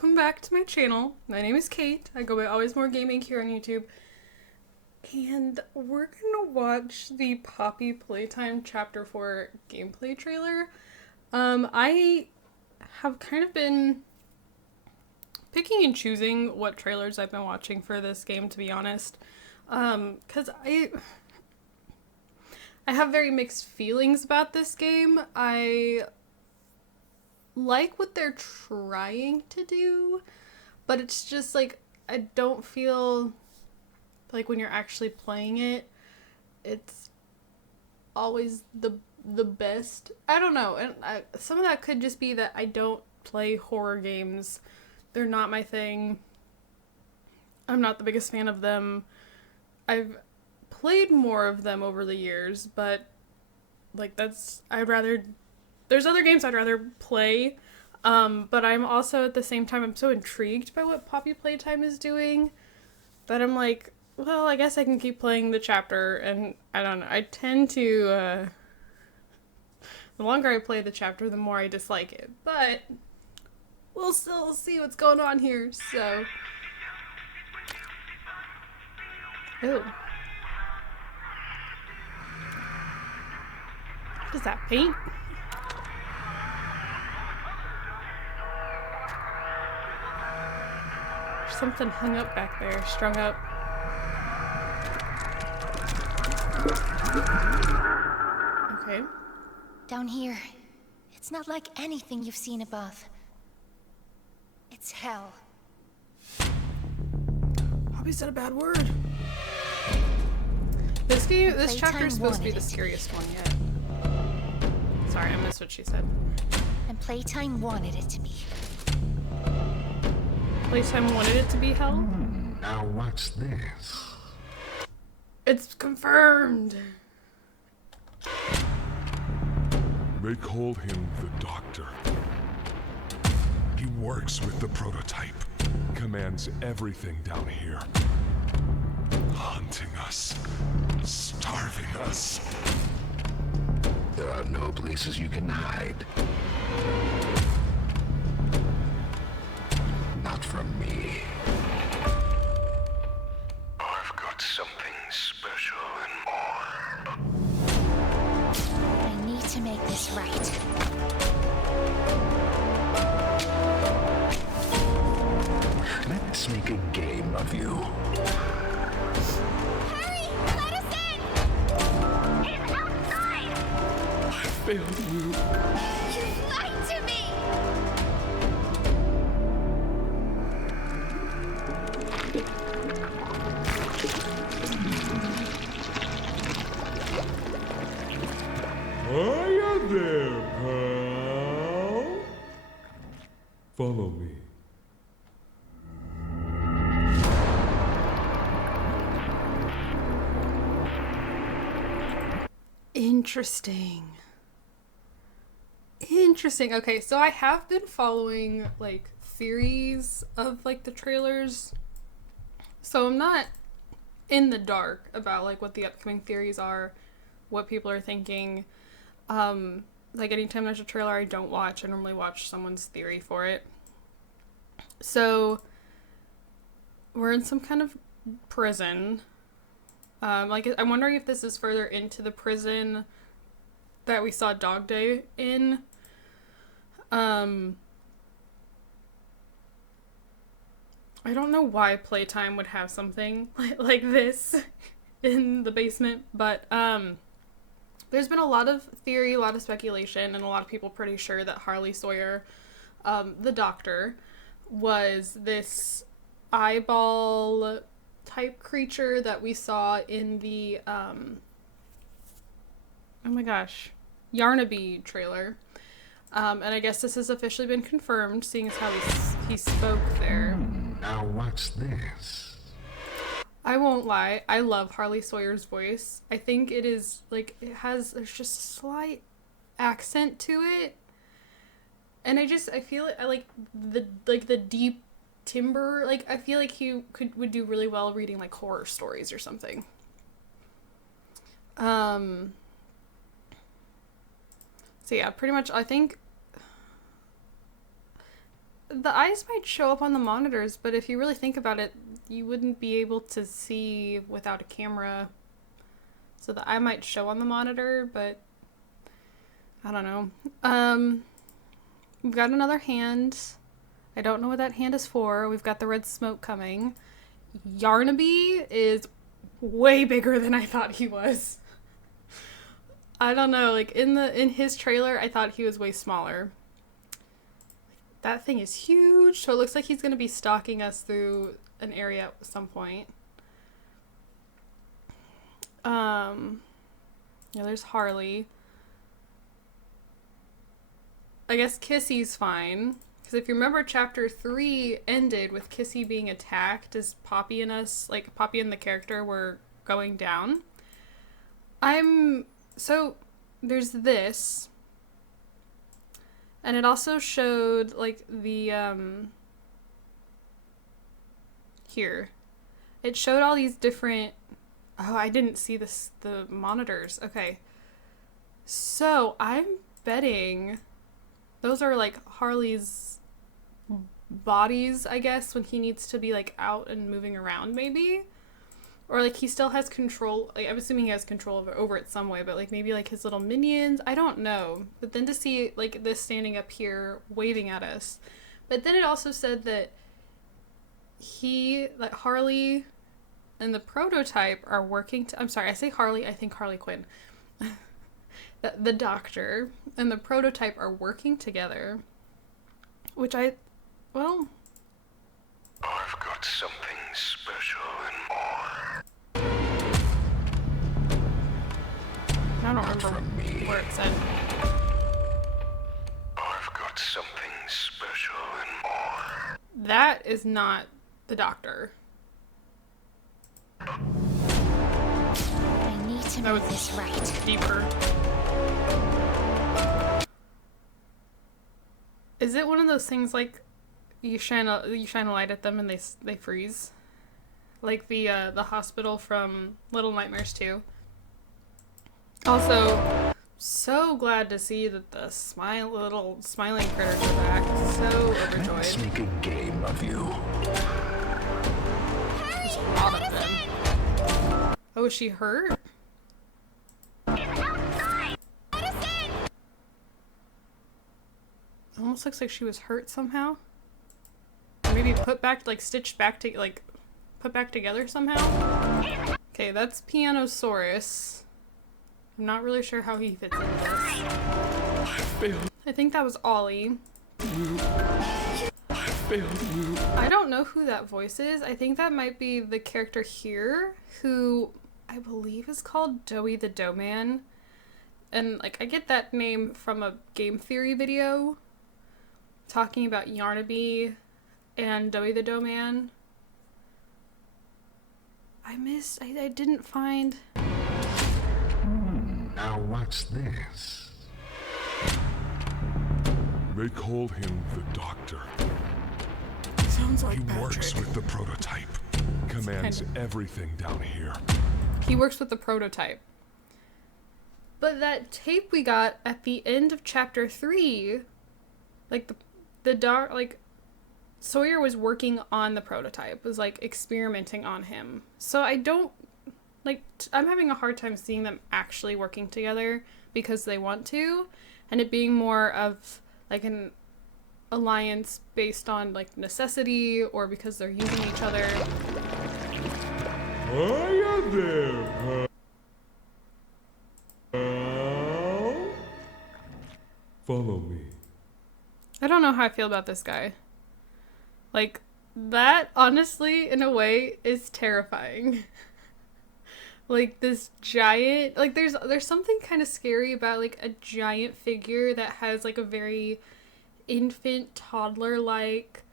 welcome back to my channel. My name is Kate. I go by Always More Gaming here on YouTube. And we're gonna watch the Poppy Playtime Chapter 4 gameplay trailer. I have kind of been picking and choosing what trailers I've been watching for this game, to be honest. Because I have very mixed feelings about this game. I like what they're trying to do, but it's just like, I don't feel like when you're actually playing it, it's always the best. I don't know, and some of that could just be that I don't play horror games. They're not my thing. I'm not the biggest fan of them. I've played more of them over the years, but like there's other games I'd rather play, but I'm also at the same time, I'm so intrigued by what Poppy Playtime is doing that I'm like, well, I guess I can keep playing the chapter, and I don't know, I tend to, the longer I play the chapter, the more I dislike it, but we'll still see what's going on here, so. Ooh. What is that, paint? There's something hung up back there, strung up. Okay. Down here, it's not like anything you've seen above. It's hell. Poppy said a bad word. This chapter is supposed to be the scariest one yet. Sorry, I missed what she said. And Playtime wanted it to be. Playtime wanted it to be hell? Now what's this? It's confirmed. They called him the Doctor. He works with the prototype, commands everything down here. Hunting us, starving us. There are no places you can hide. Not from me. I've got something special and more. I need to make this right. Let's make a game of you. Hurry! Let us in! He's outside! I failed you. You lied to me! Hiya there, pal. Follow me. Interesting. Okay, so I have been following like theories of like the trailers. So I'm not in the dark about like what the upcoming theories are, what people are thinking. Like anytime there's a trailer I don't watch, I normally watch someone's theory for it. So we're in some kind of prison. Like, I'm wondering if this is further into the prison that we saw Dog Day in. I don't know why Playtime would have something like this in the basement, but there's been a lot of theory, a lot of speculation, and a lot of people pretty sure that Harley Sawyer, the Doctor, was this eyeball type creature that we saw in the oh my gosh, Yarnaby trailer, and I guess this has officially been confirmed, seeing as how he spoke there. Now what's this? I won't lie, I love Harley Sawyer's voice. I think it is like, there's just a slight accent to it, and I feel it. I like the deep timbre. Like, I feel like he would do really well reading like horror stories or something. So yeah, pretty much I think the eyes might show up on the monitors, but if you really think about it, you wouldn't be able to see without a camera. So the eye might show on the monitor, but I don't know. We've got another hand. I don't know what that hand is for. We've got the red smoke coming. Yarnaby is way bigger than I thought he was. I don't know, like in his trailer, I thought he was way smaller. That thing is huge, so it looks like he's going to be stalking us through an area at some point. Yeah, there's Harley. I guess Kissy's fine. Because if you remember, Chapter 3 ended with Kissy being attacked as Poppy and us, like, Poppy and the character were going down. So, there's this. And it also showed, like, the, here. It showed all these different... Oh, I didn't see the monitors. Okay. So, I'm betting those are, like, Harley's bodies, I guess, when he needs to be, like, out and moving around, maybe? Or, like, he still has control. Like, I'm assuming he has control over it some way, but, like, maybe, like, his little minions. I don't know. But then to see, like, this standing up here waving at us. But then it also said that Harley and the prototype are working I'm sorry, I say Harley, I think Harley Quinn. The doctor and the prototype are working together. Which well... I've got something special and more. I don't remember From me. where it said. I've got something special and more. That is not the doctor. I need to That make was this right. deeper. Is it one of those things like you shine a light at them and they freeze? Like the hospital from Little Nightmares 2. Also, so glad to see that the little smiling critters are back. So Let's overjoyed. make a game of you. There's a lot of them. Oh, is she hurt? Almost looks like she was hurt somehow. Or maybe stitched back to, like, put back together somehow. Okay, that's Pianosaurus. I'm not really sure how he fits into this. I think that was Ollie. I don't know who that voice is. I think that might be the character here, who I believe is called Doey the Dough Man. And, like, I get that name from a game theory video talking about Yarnaby and Doey the Dough Man. I didn't find... Now what's this? They called him the Doctor. Sounds like He works with the prototype. Commands kind everything down here. He works with the prototype. But that tape we got at the end of Chapter 3, like, Sawyer was working on the prototype, was, like, experimenting on him. So I don't, like, I'm having a hard time seeing them actually working together because they want to, and it being more of, like, an alliance based on, like, necessity or because they're using each other. Hiya there, pal. Follow me. I don't know how I feel about this guy. Like, that, honestly, in a way, is terrifying. Like, this giant... Like, there's something kind of scary about, like, a giant figure that has, like, a very infant, toddler-like,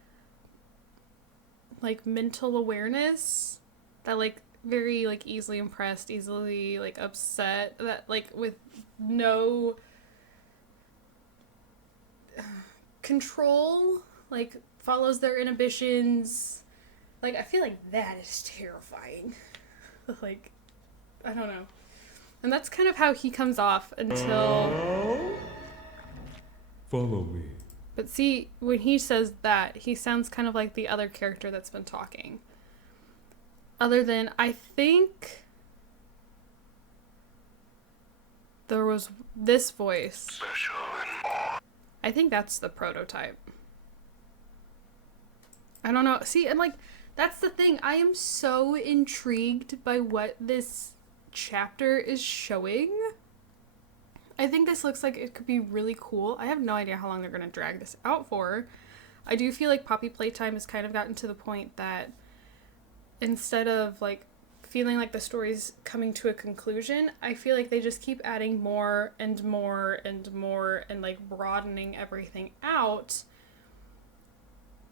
like, mental awareness. That, like, very, like, easily impressed, easily, like, upset. That, like, with no... control, like, follows their inhibitions. Like, I feel like that is terrifying. Like, I don't know. And that's kind of how he comes off until... Follow me. But see, when he says that, he sounds kind of like the other character that's been talking. Other than, I think there was this voice. Special and more. I think that's the prototype. I don't know. See, and like, that's the thing. I am so intrigued by what this chapter is showing. I think this looks like it could be really cool. I have no idea how long they're going to drag this out for. I do feel like Poppy Playtime has kind of gotten to the point that instead of like feeling like the story's coming to a conclusion, I feel like they just keep adding more and more and more and like broadening everything out.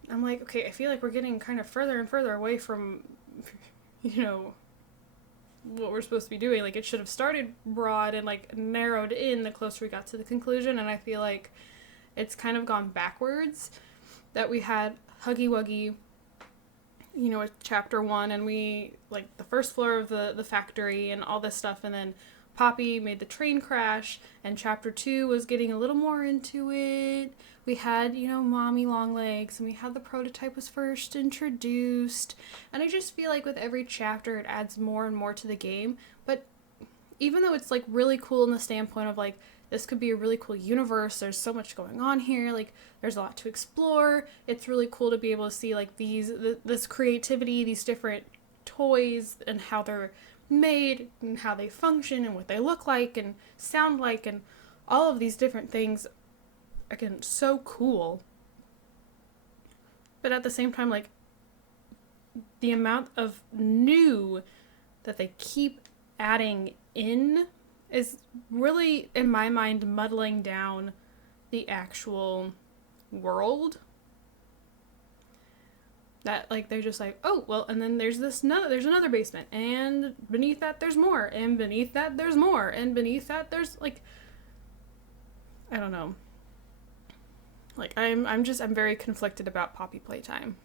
I'm like, okay, I feel like we're getting kind of further and further away from, you know, what we're supposed to be doing. Like, it should have started broad and like narrowed in the closer we got to the conclusion, and I feel like it's kind of gone backwards. That we had Huggy Wuggy, you know, with chapter 1, and we, like, the first floor of the factory and all this stuff, and then Poppy made the train crash, and chapter 2 was getting a little more into it. We had, you know, Mommy Longlegs, and we had the prototype was first introduced, and I just feel like with every chapter it adds more and more to the game, but even though it's, like, really cool in the standpoint of, like, this could be a really cool universe, there's so much going on here, like, there's a lot to explore, it's really cool to be able to see, like, this creativity, these different toys, and how they're made, and how they function, and what they look like, and sound like, and all of these different things, again, so cool. But at the same time, like, the amount of new that they keep adding in is really, in my mind, muddling down the actual world. That, like, they're just like, oh, well, and then there's another basement, and beneath that there's more, and beneath that there's more, and beneath that there's, like, I don't know. Like, I'm very conflicted about Poppy Playtime.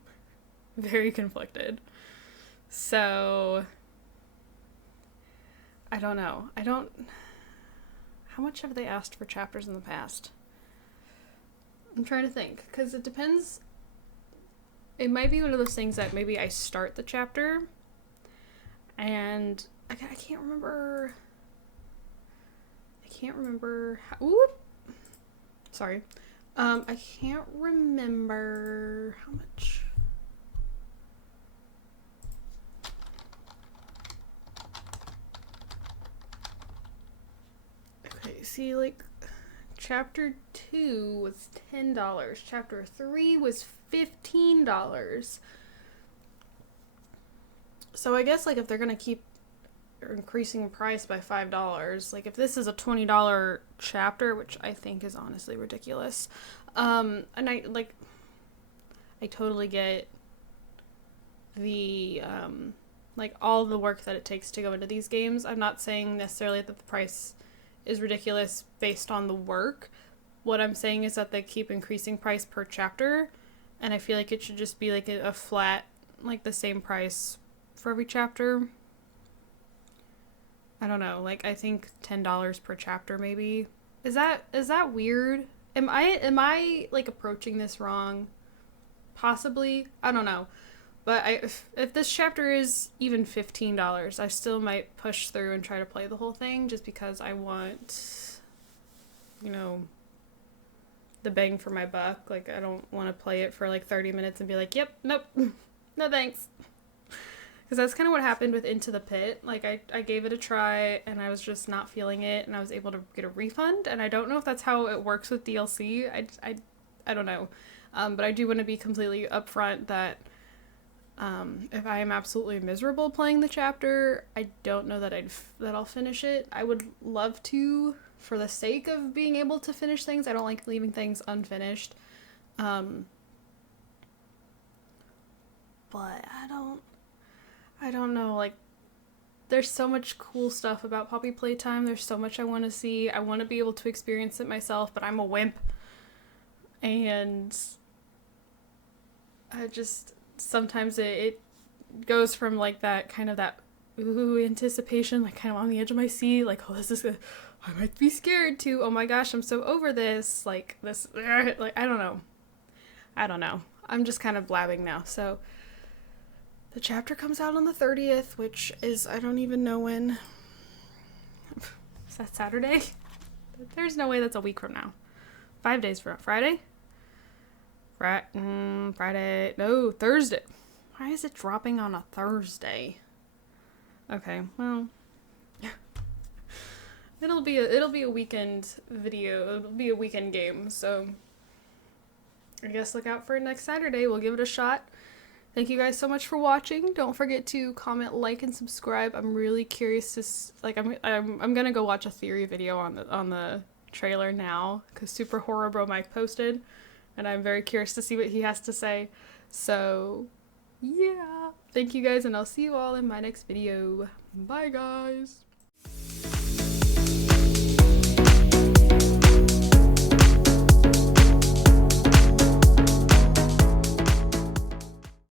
Very conflicted. So, I don't know. How much have they asked for chapters in the past? I'm trying to think, because it depends. It might be one of those things that maybe I start the chapter, and I can't remember. How, oop! Sorry. I can't remember how much. Okay, see, like, chapter 2 was $10. Chapter 3 was $15. So I guess, like, if they're gonna keep increasing price by $5, like, if this is a $20 chapter, which I think is honestly ridiculous, and I totally get the, like, all the work that it takes to go into these games. I'm not saying necessarily that the price is ridiculous based on the work. What I'm saying is that they keep increasing price per chapter, and I feel like it should just be, like, a flat, like, the same price for every chapter. I don't know, like, I think $10 per chapter maybe. Is that weird? Am I like approaching this wrong? Possibly. I don't know. But if this chapter is even $15, I still might push through and try to play the whole thing just because I want, you know, the bang for my buck. Like, I don't want to play it for like 30 minutes and be like, yep, nope, no thanks. Because that's kind of what happened with Into the Pit. Like, I gave it a try, and I was just not feeling it, and I was able to get a refund, and I don't know if that's how it works with DLC. I don't know. But I do want to be completely upfront that if I am absolutely miserable playing the chapter, I don't know that I'll finish it. I would love to, for the sake of being able to finish things. I don't like leaving things unfinished. But I don't know, like, there's so much cool stuff about Poppy Playtime. There's so much I want to see. I want to be able to experience it myself, but I'm a wimp. And I just, sometimes it goes from, like, that kind of that ooh, anticipation, like kind of on the edge of my seat, like, oh, this is gonna, I might be scared too. Oh my gosh, I'm so over this. Like this, like I don't know. I'm just kind of blabbing now. So the chapter comes out on the 30th, which is, I don't even know when. Is that Saturday? There's no way that's a week from now. 5 days from Friday? Friday. No, Thursday. Why is it dropping on a Thursday? Okay, well, it'll be a weekend video. It'll be a weekend game. So I guess look out for it next Saturday. We'll give it a shot. Thank you guys so much for watching. Don't forget to comment, like, and subscribe. I'm really curious to I'm gonna go watch a theory video on the trailer now because Super Horror Bro Mike posted, and I'm very curious to see what he has to say. So yeah, thank you guys, and I'll see you all in my next video. Bye guys.